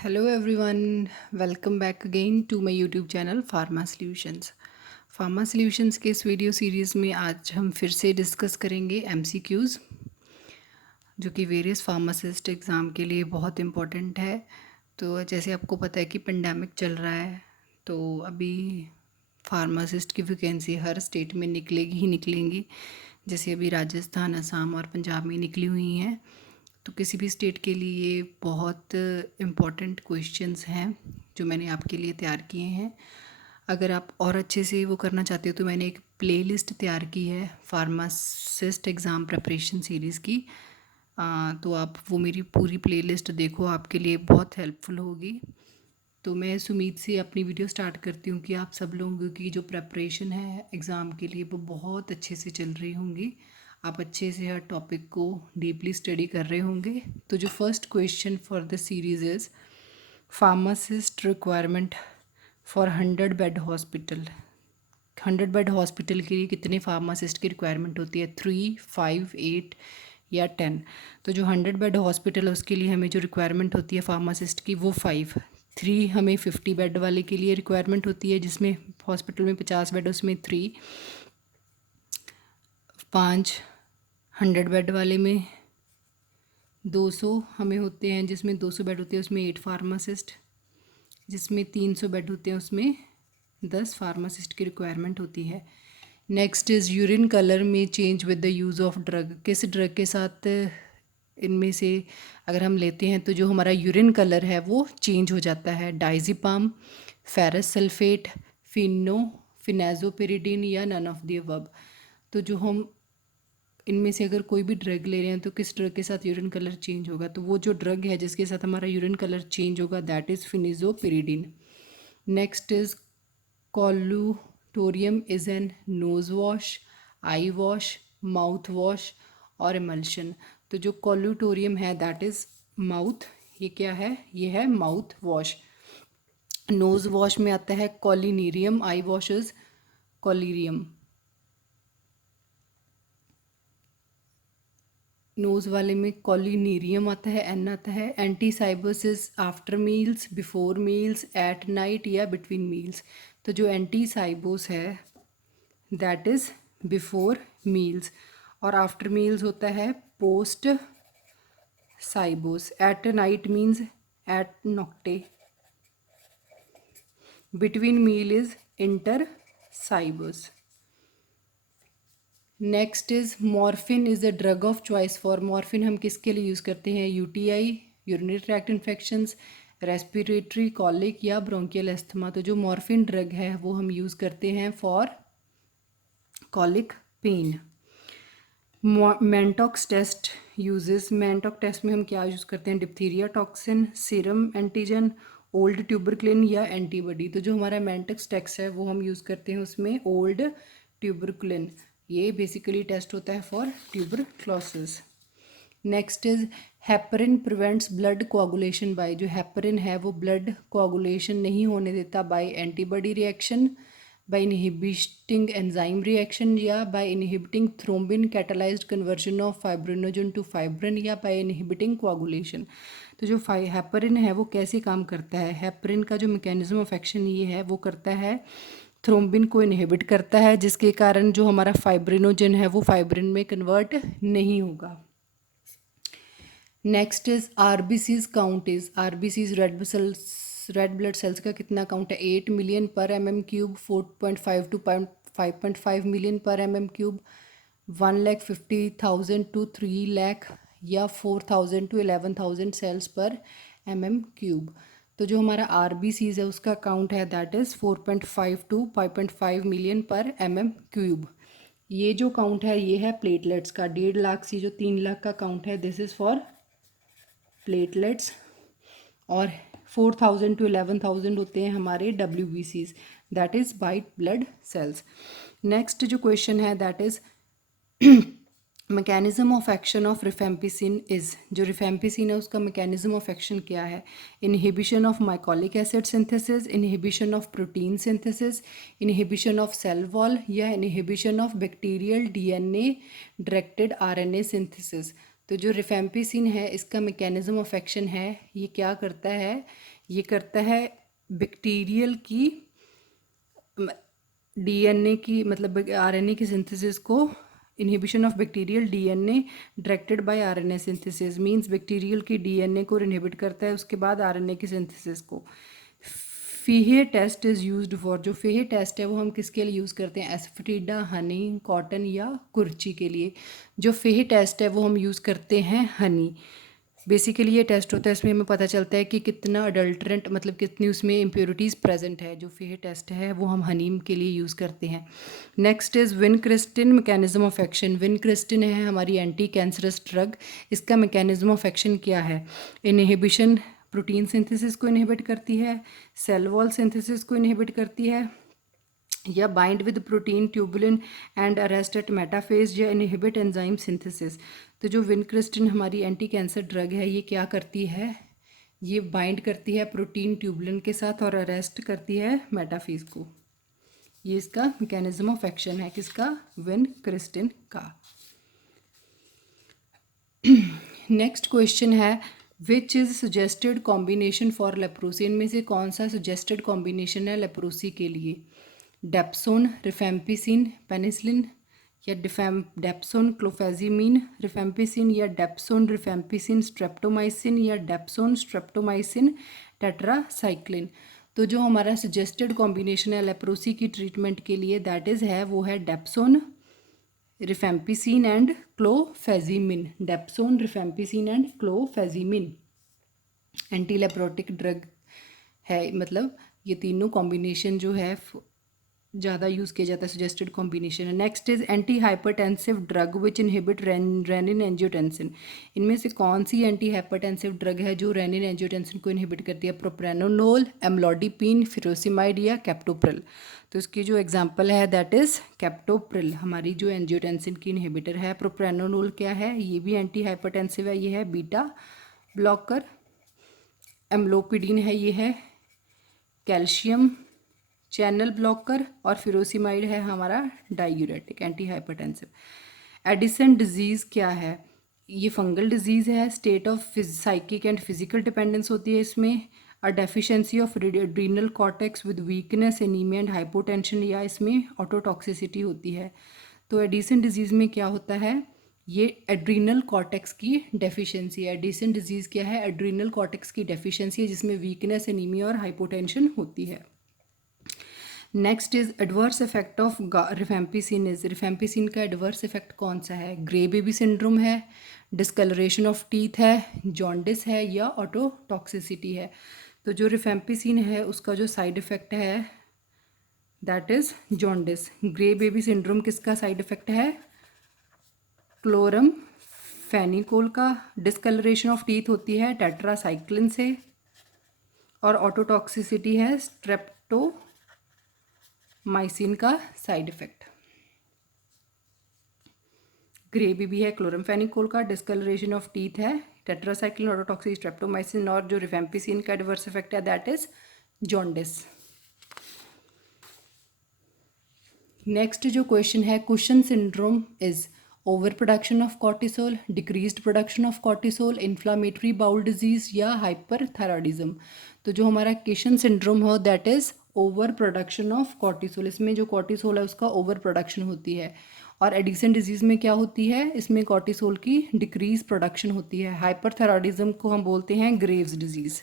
Hello everyone, welcome back again to my YouTube channel Pharma Solutions. Pharma Solutions के इस video series में आज हम फिर से डिस्कस करेंगे MCQs जो कि वेरियस फार्मासिस्ट एग्ज़ाम के लिए बहुत इम्पोर्टेंट है। तो जैसे आपको पता है कि पेंडेमिक चल रहा है, तो अभी फार्मासिस्ट की वैकेंसी हर स्टेट में निकलेगी ही निकलेंगी। जैसे अभी राजस्थान, असम और पंजाब में निकली हुई हैं। तो किसी भी स्टेट के लिए बहुत इम्पॉर्टेंट क्वेश्चंस हैं जो मैंने आपके लिए तैयार किए हैं। अगर आप और अच्छे से वो करना चाहते हो तो मैंने एक प्लेलिस्ट तैयार की है फार्मासिस्ट एग्ज़ाम प्रिपरेशन सीरीज़ की। तो आप वो मेरी पूरी प्लेलिस्ट देखो, आपके लिए बहुत हेल्पफुल होगी। तो मैं इस उम्मीद से अपनी वीडियो स्टार्ट करती हूँ कि आप सब लोगों की जो प्रेपरेशन है एग्ज़ाम के लिए वो बहुत अच्छे से चल रही होंगी। आप अच्छे से हर टॉपिक को डीपली स्टडी कर रहे होंगे। तो जो first question for the series is pharmacist requirement for 100 bed hospital. 100 bed hospital के लिए कितने फार्मासिस्ट की रिक्वायरमेंट होती है? 3, 5, 8 या 10। तो जो 100 बेड हॉस्पिटल है उसके लिए हमें जो रिक्वायरमेंट होती है फार्मासिस्ट की वो 5। 3 हमें 50 बेड वाले के लिए रिक्वायरमेंट होती है, जिसमें हॉस्पिटल में 50 बेड, उसमें 3। 5 100 बेड वाले में 200 हमें होते हैं, जिसमें 200 बेड होते हैं उसमें 8 फार्मासिस्ट। जिसमें 300 बेड होते हैं उसमें 10 फार्मासिस्ट की रिक्वायरमेंट होती है। नेक्स्ट इज़ यूरिन कलर में change with the use of drug. किस ड्रग के साथ इनमें से अगर हम लेते हैं तो जो हमारा यूरिन कलर है वो चेंज हो जाता है? डाइज़िपाम, फेरस सल्फेट, फिनाज़ोपिरिडिन या नन ऑफ द अबव। तो जो हम इनमें से अगर कोई भी ड्रग ले रहे हैं तो किस ड्रग के साथ यूरिन कलर चेंज होगा? तो वो जो ड्रग है जिसके साथ हमारा यूरिन कलर चेंज होगा that is phenazopyridine. Next is collutorium is an nose wash, eye wash, mouth wash और इमल्शन। तो जो कोल्यूटोरियम है दैट इज़ माउथ, ये क्या है? ये है माउथ वॉश। नोज़ वॉश में आता है collunarium, eye wash is collyrium. Nose वाले में कोलिनीरियम आता है, एन आता है। Ante cibos after meals, before meals, at night या बिटवीन मील्स। तो जो एंटीसाइबोस है दैट इज़ बिफोर मील्स, और आफ्टर मील्स होता है post cibos. At night means at nocte, between meal is inter cibos. Next is morphine is the drug of choice for. Morphine हम किसके लिए use करते हैं? UTI, urinary tract infections, respiratory colic या bronchial asthma. तो जो morphine drug है वो हम यूज़ करते हैं for colic pain. Mantoux test uses. Mantoux test में हम क्या यूज़ करते हैं? Diphtheria toxin, serum antigen, old tuberculin या एंटीबॉडी। तो जो हमारा मैंटॉक्स टेस्ट है वो हम यूज़ करते हैं उसमें ओल्ड ट्यूबरक्लिन। ये बेसिकली टेस्ट होता है for tuberculosis. Next is heparin prevents blood coagulation by. जो हेपरिन है वो ब्लड कोआगुलेशन नहीं होने देता by antibody reaction, by inhibiting enzyme reaction या by inhibiting thrombin catalyzed conversion of fibrinogen to fibrin या by inhibiting coagulation। तो जो हेपरिन है वो कैसे काम करता है? हेपरिन का जो मैकेनिज्म ऑफ एक्शन ये है वो करता है थ्रोम्बिन को इनहिबिट करता है, जिसके कारण जो हमारा फाइब्रिनोजन है वो फाइब्रिन में कन्वर्ट नहीं होगा। Next is RBCs count is. RBCs red blood cells का कितना काउंट है? 8 मिलियन पर mm3, 4.5 to 5.5 मिलियन पर mm3, 1,50,000 to 3 लाख या 4,000 to 11,000 सेल्स पर mm3। तो जो हमारा आरबीसीज है उसका काउंट है दैट इज़ 4.5 to 5.5 मिलियन पर mm3। ये जो काउंट है ये है प्लेटलेट्स का। 1.5 लाख से जो 3 लाख का काउंट है दिस इज़ फॉर प्लेटलेट्स, और 4,000 to 11,000 होते हैं हमारे WBCs that is white blood cells. Next जो क्वेश्चन है that is mechanism of action of rifampicin is. जो रिफेम्पिसिन है उसका मैकेनिज्म ऑफ एक्शन क्या है? Inhibition of mycolic acid synthesis, inhibition of protein synthesis, inhibition of cell wall या inhibition of bacterial DNA directed RNA synthesis. तो जो rifampicin है इसका मैकेनिज्म ऑफ एक्शन है, ये क्या करता है, ये करता है बैक्टीरियल की डीएनए की मतलब आरएनए की सिंथेसिस को, inhibition of bacterial DNA directed by RNA synthesis, means bacterial की डीएनए को इनहिबिट करता है, उसके बाद आरएनए की सिंथेसिस को। फीहे टेस्ट इज़ यूज्ड फॉर, जो फीहे टेस्ट है वो हम किसके लिए यूज़ करते हैं, एस्फेटिडा, हनी, कॉटन या कुर्ची के लिए। जो फीहे टेस्ट है वो हम यूज़ करते हैं हनी। बेसिकली ये टेस्ट होता है, इसमें हमें पता चलता है कि कितना अडल्ट्रेंट मतलब कितनी उसमें इम्प्योरिटीज़ प्रेजेंट है। जो फीहे टेस्ट है वो हम हनीम के लिए यूज़ करते हैं। Next is vincristine mechanism of action. Vincristine है हमारी एंटी कैंसरस ड्रग। इसका मैकेनिज्म ऑफ एक्शन क्या है, इनहिबिशन, प्रोटीन सिंथेसिस को इनहिबिट करती है, सेल वॉल सिंथेसिस को इनहिबिट करती है, या bind with protein tubulin and arrest at metaphase, या इनहिबिट एंजाइम सिंथेसिस। तो जो विनक्रिस्टिन हमारी एंटी कैंसर ड्रग है ये क्या करती है, ये बाइंड करती है प्रोटीन ट्यूबुलिन के साथ और अरेस्ट करती है मेटाफेज को। ये इसका मैकेनिज्म ऑफ एक्शन है किसका, विनक्रिस्टिन का। नेक्स्ट क्वेश्चन है which is suggested combination for leprosy. इनमें से कौन सा सजेस्टेड कॉम्बिनेशन है लेप्रोसी के लिए, डेप्सोन, रिफेम्पिसिन, पेनिसिलिन, या डेप्सोन क्लोफेजिमीन रिफेम्पिसिन, या डेप्सोन रिफेम्पिसिन स्ट्रेप्टोमाइसिन, या डेप्सोन स्ट्रेप्टोमाइसिन टेट्रासाइक्लिन। तो जो हमारा सजेस्टेड कॉम्बिनेशन है लेप्रोसी की ट्रीटमेंट के लिए दैट इज़ है वो है dapsone, rifampicin and clofazimine. Dapsone, rifampicin and clofazimine anti leprotic drug है, मतलब ये तीनों कॉम्बिनेशन जो है ज़्यादा यूज़ किया जाता है, सजेस्टेड कॉम्बिनेशन है। Next is anti hypertensive drug which inhibit renin angiotensin. इनमें से कौन सी एंटी हाइपरटेंसिव ड्रग है जो रेनिन एंजियोटेंसिन को इनहिबिट करती है, प्रोप्रानोलोल, एम्लोडिपिन, फिरोसिमाइड या कैप्टोप्रिल। तो इसकी जो एग्जांपल है दैट इज़ कैप्टोप्रिल, हमारी जो एंजियोटेंसिन की इनहिबिटर है। प्रोप्रानोलोल क्या है, ये भी एंटी हाइपरटेंसिव है, ये है बीटा ब्लॉकर। एम्लोपिडिन है, ये है कैल्शियम चैनल ब्लॉकर। और फिरोसिमाइड है हमारा diuretic anti hypertensive. Edison disease क्या है, ये फंगल डिजीज़ है, state of psychic and physical dependence होती है इसमें, अ deficiency of adrenal cortex with weakness, anaemia and hypotension, या इसमें ऑटोटॉक्सिसिटी होती है। तो एडिसन डिजीज़ में क्या होता है, ये एड्रीनल कॉर्टेक्स की डेफिशिएंसी है। एडिसन डिजीज़ क्या है, एड्रीनल कॉर्टेक्स की डेफिशिएंसी है जिसमें वीकनेस, एनीमिया और हाइपोटेंशन होती है। Next is adverse effect of rifampicin. Is rifampicin का एडवर्स इफेक्ट कौन सा है, ग्रे बेबी सिंड्रोम है, डिस्कलरेशन ऑफ टीथ है, जॉन्डिस है, या ऑटोटॉक्सिसिटी है। तो जो रिफेम्पिसिन है उसका जो साइड इफेक्ट है that is jaundice. Grey baby syndrome किसका साइड इफेक्ट है, क्लोरम फेनिकोल का। डिस्कलरेशन ऑफ टीथ होती है टेट्रासाइक्लिन से, और ऑटोटॉक्सिसिटी है स्ट्रेप्टोमाइसिन का साइड इफेक्ट। ग्रे बेबी है क्लोरमफेनिकोल का, डिस्कलरेशन ऑफ टीथ है टेट्रासाइक्लिन, ऑटोटॉक्सिक स्ट्रेप्टोमाइसिन, और जो रिफेम्पिसिन का एडवर्स इफेक्ट है दैट इज जॉन्डिस। नेक्स्ट जो क्वेश्चन है, cushion syndrome is over production of cortisol, decreased production of cortisol, inflammatory bowel disease, या हाइपरथायराइडिज्म। तो जो हमारा कुशन सिंड्रोम हो that is over production of cortisol, इसमें जो कॉर्टिसोल है उसका ओवर प्रोडक्शन होती है। और एडिसन डिजीज़ में क्या होती है, इसमें कॉर्टिसोल की डिक्रीज प्रोडक्शन होती है। हाइपरथायराइडिज्म को हम बोलते हैं Graves disease.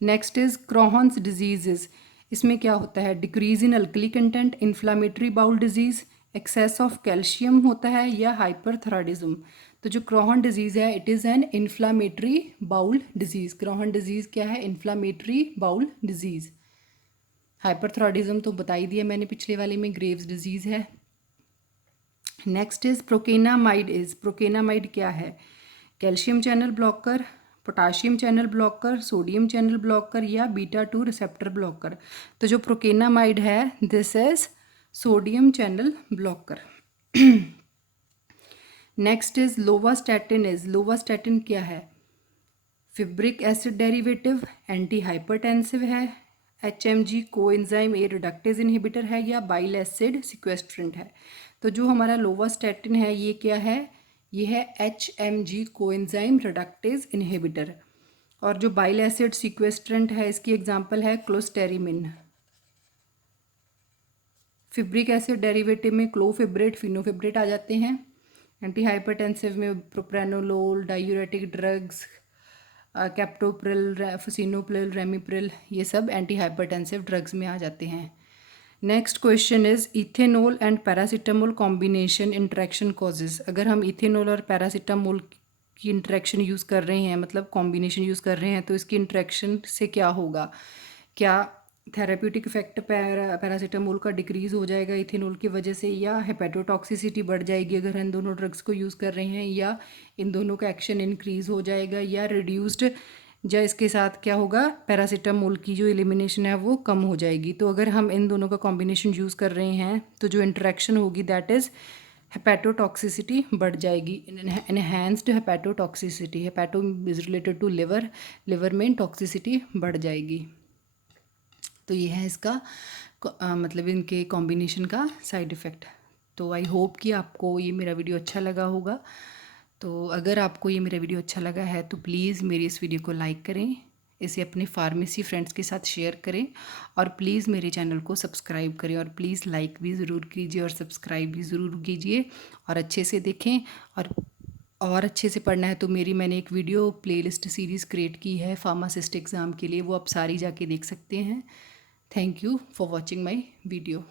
Next is Crohn's disease. इसमें क्या होता है, decrease in alkali content, inflammatory bowel disease, excess of calcium होता है, या हाइपरथायराइडिज्म। तो जो क्रोहन डिजीज़ है it is an inflammatory bowel disease. Crohn disease क्या है, इन्फ्लामेटरी बाउल डिजीज़। हाइपरथायराइडिज्म तो बता ही दिया मैंने पिछले वाले में, ग्रेव्स डिजीज़ है। Next is procainamide. प्रोकेनामाइड क्या है, calcium channel blocker, potassium channel blocker, sodium channel blocker, या बीटा 2 रिसेप्टर ब्लॉकर। तो जो प्रोकेनामाइड है this is sodium channel blocker. Next is lovastatin. Lovastatin क्या है, fibric acid derivative, anti hypertensive है, HMG coenzyme A reductase inhibitor है या bile acid sequestrant है। तो जो हमारा लोवास्टैटिन है ये क्या है, ये है HMG कोएंजाइम रिडक्टेज इनहिबिटर। और जो बाइल एसिड सिक्वेस्ट्रेंट है इसकी एग्जांपल है क्लोस्टेरिमिन। फिब्रिक एसिड डेरिवेटिव में क्लोफिब्रेट, फिनोफिब्रेट आ जाते हैं। एंटी हाइपरटेंसिव में propranolol, diuretic drugs, captopril, fosinopril, ramipril, ये सब एंटी हाइपरटेंसिव ड्रग्स में आ जाते हैं। Next question is ethanol and paracetamol combination interaction causes. अगर हम इथेनॉल और पैरासीटामोल की इंट्रैक्शन यूज़ कर रहे हैं, मतलब कॉम्बिनेशन यूज़ कर रहे हैं, तो इसकी इंट्रैक्शन से क्या होगा? क्या थेराप्यूटिक इफेक्ट पैरासीटामोल का डिक्रीज़ हो जाएगा इथेनॉल की वजह से, या हेपेटोटॉक्सिसिटी बढ़ जाएगी अगर इन दोनों ड्रग्स को यूज़ कर रहे हैं, या इन दोनों का एक्शन इंक्रीज़ हो जाएगा या रिड्यूस्ड, या इसके साथ क्या होगा, पैरासीटामोल की जो एलिमिनेशन है वो कम हो जाएगी। तो अगर हम इन दोनों का कॉम्बिनेशन यूज़ कर रहे हैं तो जो इंटरेक्शन होगी दैट इज़ हेपेटोटॉक्सिसिटी बढ़ जाएगी, enhanced hepatotoxicity. Hepato is related to liver, liver में टॉक्सिसिटी बढ़ जाएगी। तो ये है इसका मतलब इनके कॉम्बिनेशन का साइड इफ़ेक्ट। तो आई होप कि आपको ये मेरा वीडियो अच्छा लगा होगा। तो अगर आपको ये मेरा वीडियो अच्छा लगा है तो प्लीज़ मेरी इस वीडियो को लाइक करें, इसे अपने फार्मेसी फ्रेंड्स के साथ शेयर करें, और प्लीज़ मेरे चैनल को सब्सक्राइब करें, और प्लीज़ लाइक भी ज़रूर कीजिए और सब्सक्राइब भी ज़रूर कीजिए, और अच्छे से देखें। और अच्छे से पढ़ना है तो मैंने एक वीडियो प्लेलिस्ट सीरीज़ क्रिएट की है फार्मासिस्ट एग्ज़ाम के लिए, वो आप सारी जाके देख सकते हैं। Thank you for watching my video.